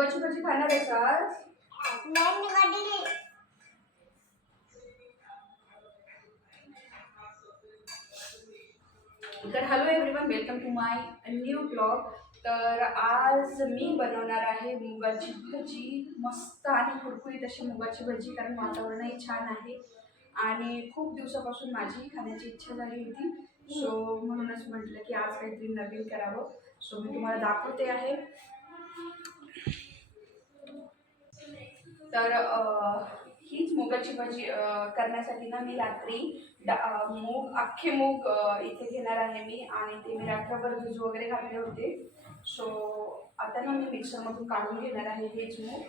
मुगाची भाजी खाणार आहेस आज? तर hello everyone, welcome to my new blog. तर आज मी बनवणार आहे मुगाची भाजी, मस्त आणि कुरकुरीत अशी मुगाची भाजी. कारण वातावरणही छान आहे आणि खूप दिवसापासून माझी खाण्याची इच्छा झाली होती. सो म्हणूनच म्हटलं की आज काहीतरी नवीन करावं. सो मी तुम्हाला दाखवते आहे. तर हीच मुगाची भाजी करण्यासाठी ना मी रात्री अख्खे मूग इथे घेणार आहे मी, आणि ते मी रात्रभर भिजू वगैरे घातले होते. सो आता ना मी मिक्सरमधून काढून घेणार आहे हेच मूग.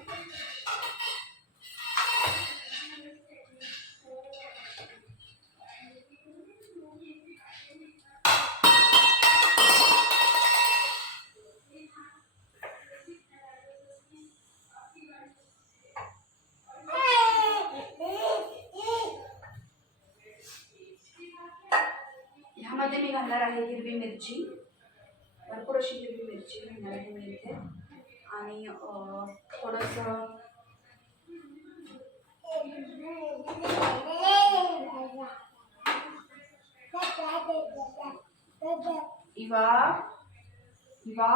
ह्यामध्ये मी घालणार आहे हिरवी मिरची, भरपूर अशी हिरवी मिरची घालणार आहे मी इथे, आणि थोडंसं इवा इवा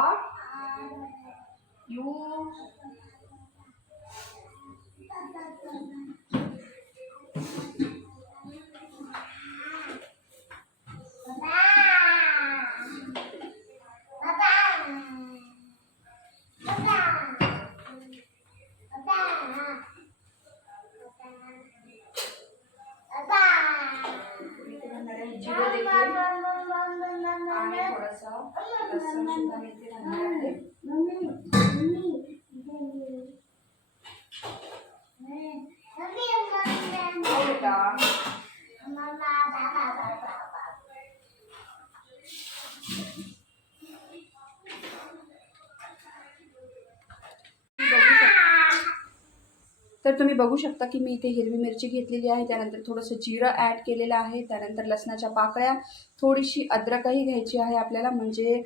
यू जिरं देखील आणि थोडासा लसूण सुद्धा मी इथे घालणार आहे. तर तुम्ही बघू शकता की मी इथे हिरवी मिरची घेतलेली आहे, त्यानंतर थोडंसं जिरं ॲड केलेलं आहे, त्यानंतर लसणाच्या पाकळ्या, थोडीशी अद्रकही घ्यायची आहे आपल्याला, म्हणजे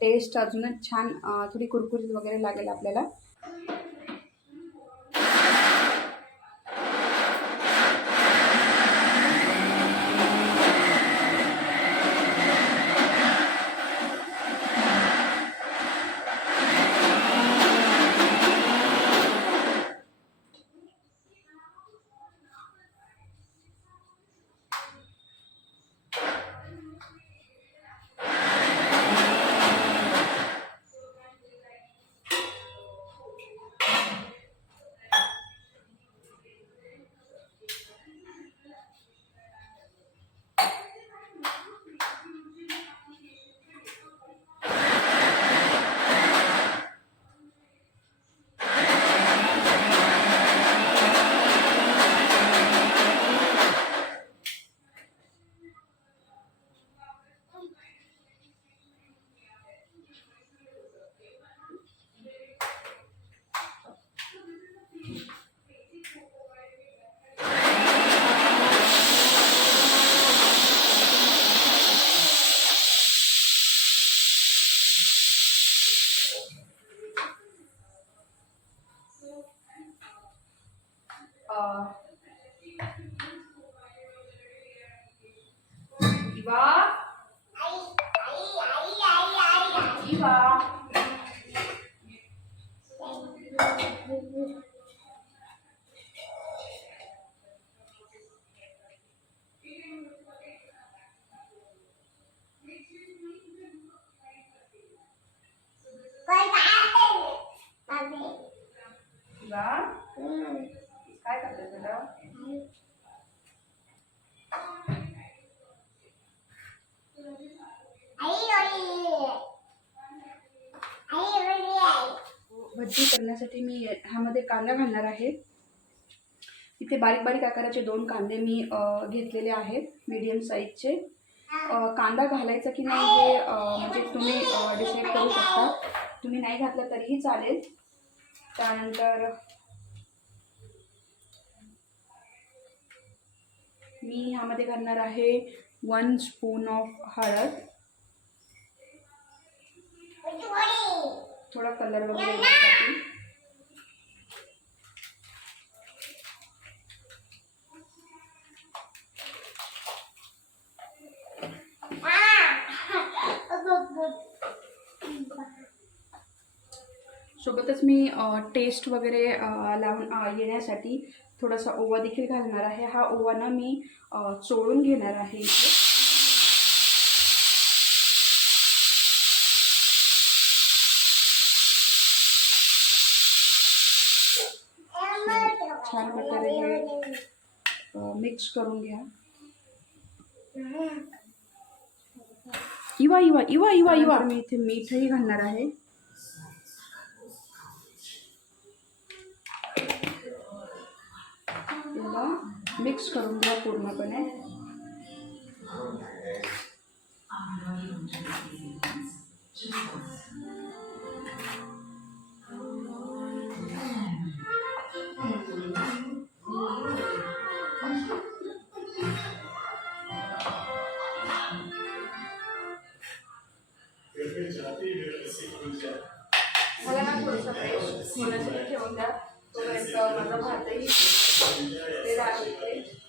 टेस्ट अजूनच छान थोडी कुरकुरीत वगैरे लागेल आपल्याला. इवा इवा काय करते तुला? भजी करण्यासाठी मी ह्यामध्ये कांदा घालणार आहे. इथे बारीक बारीक आकाराचे 2 कांदे मी घेतलेले आहेत, मीडियम साईजचे. कांदा घालायचा की नाही हे म्हणजे तुम्ही डिसाईड करू शकता. तुम्ही नाही घातलं तरीही चालेल. त्यानंतर मी ह्यामध्ये घालणार आहे 1 स्पून ऑफ हळद, थोड़ा कलर वगैरह येण्यासाठी. सोबतच मी टेस्ट वगैरे लावून येण्यासाठी थोडासा ओवा देखील घालणार आहे. हा ओवा ना मी चोळून घेणार आहे इथे. छान प्रकारे हे मिक्स करून घ्या. इवा इवा इवा इवा इवा मी इथे मीठही घालणार आहे. याला मिक्स करून घ्या पूर्णपणे. मला ना थोडंसं फ्रेश होण्यासाठी ठेवून द्या. तोपर्यंत माझा भातही शिजलेला आहे इथे.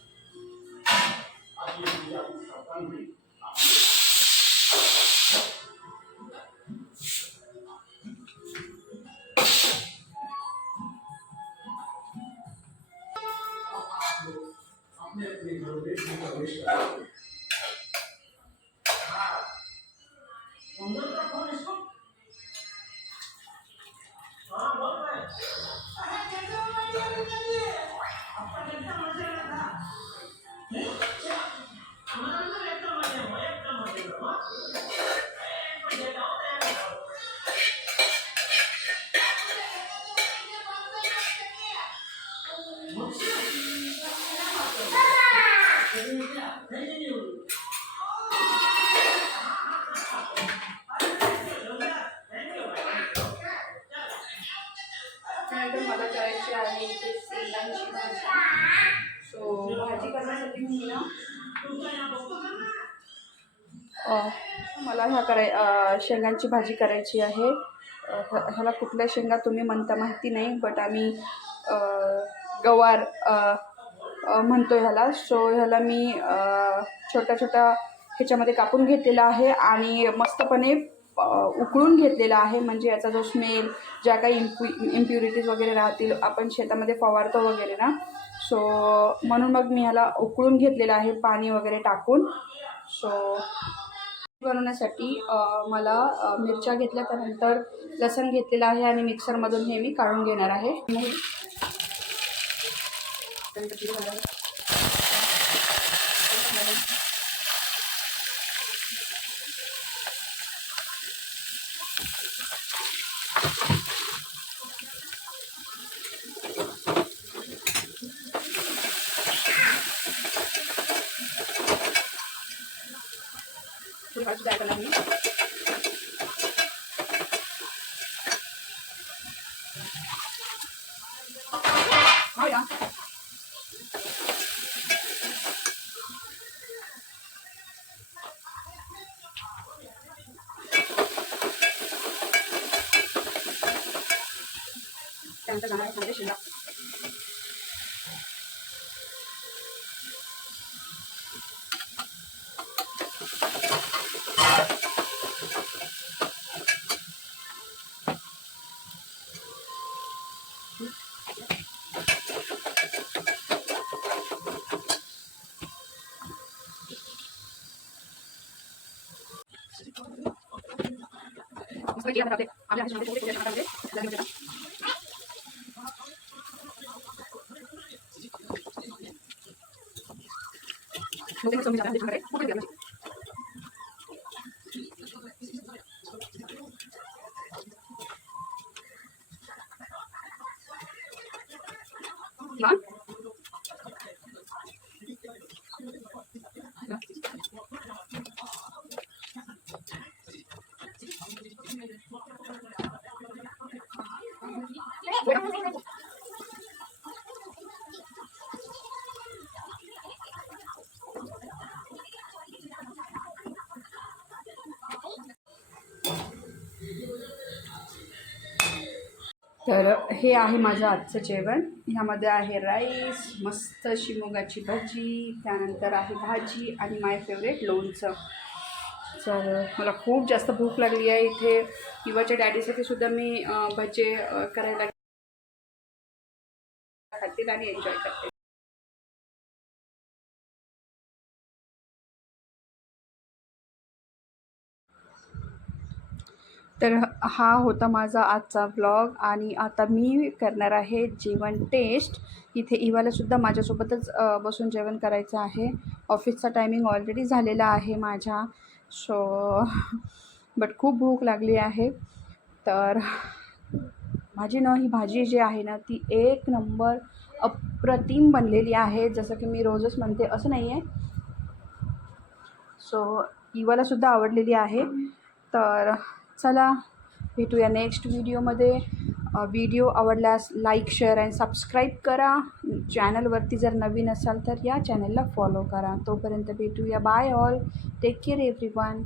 त्यानंतर मला करायची आहे इथे शेंगांची भाजी. सो भाजी करण्यासाठी मी ना मला शेंगांची भाजी करायची आहे. ह्याला कुठल्या शेंगा तुम्ही म्हणता माहिती नाही, बट आम्ही गवार म्हणतो ह्याला. सो ह्याला मी छोट्या छोट्या ह्याच्यामध्ये कापून घेतलेला आहे आणि मस्तपणे उकळून घेतलेला आहे. म्हणजे याचा जो स्मेल, ज्या काही इम्प्युरिटीज वगैरे राहतील, आपण शेतामध्ये फवारतो वगैरे ना, सो म्हणून मग मी ह्याला उकळून घेतलेला आहे पाणी वगैरे टाकून. सो बनवण्यासाठी मला मिरच्या घेतल्या, त्यानंतर लसूण घेतलेला आहे आणि मिक्सरमधून हे मी काढून घेणार आहे. भाजी तयार करणार मी. त्यानंतर जाणार आहे शिंगा. तर हे आहे माझं आजचं जेवण. ह्यामध्ये आहे राईस, मस्त अशी मुगाची भाजी, त्यानंतर आहे भाजी आणि माय फेवरेट लोणचं. तर मला खूप जास्त भूक लागली आहे. इथे इवाच्या डॅडीसाठी सुद्धा मी भजे करायला खातील आणि एन्जॉय करते. तर हा होता माझा आजचा व्लॉग आणि आता मी करणार आहे जेवण टेस्ट. इथे इवालासुद्धा माझ्यासोबतच बसून जेवण करायचं आहे. ऑफिसचा टायमिंग ऑलरेडी झालेला आहे माझ्या. सो बट खूप भूक लागली आहे. तर माझी ही भाजी जी आहे ना ती एक नंबर अप्रतिम बनलेली आहे. जसं की मी रोजच म्हणते असं नाही आहे. सो इवालासुद्धा आवडलेली आहे. तर चला भेटूया नेक्स्ट व्हिडिओमध्ये. व्हिडिओ आवडल्यास लाईक, शेअर अँड सबस्क्राईब करा. चॅनलवरती जर नवीन असाल तर या चॅनलला फॉलो करा. तोपर्यंत भेटूया. Bye all. Take care everyone.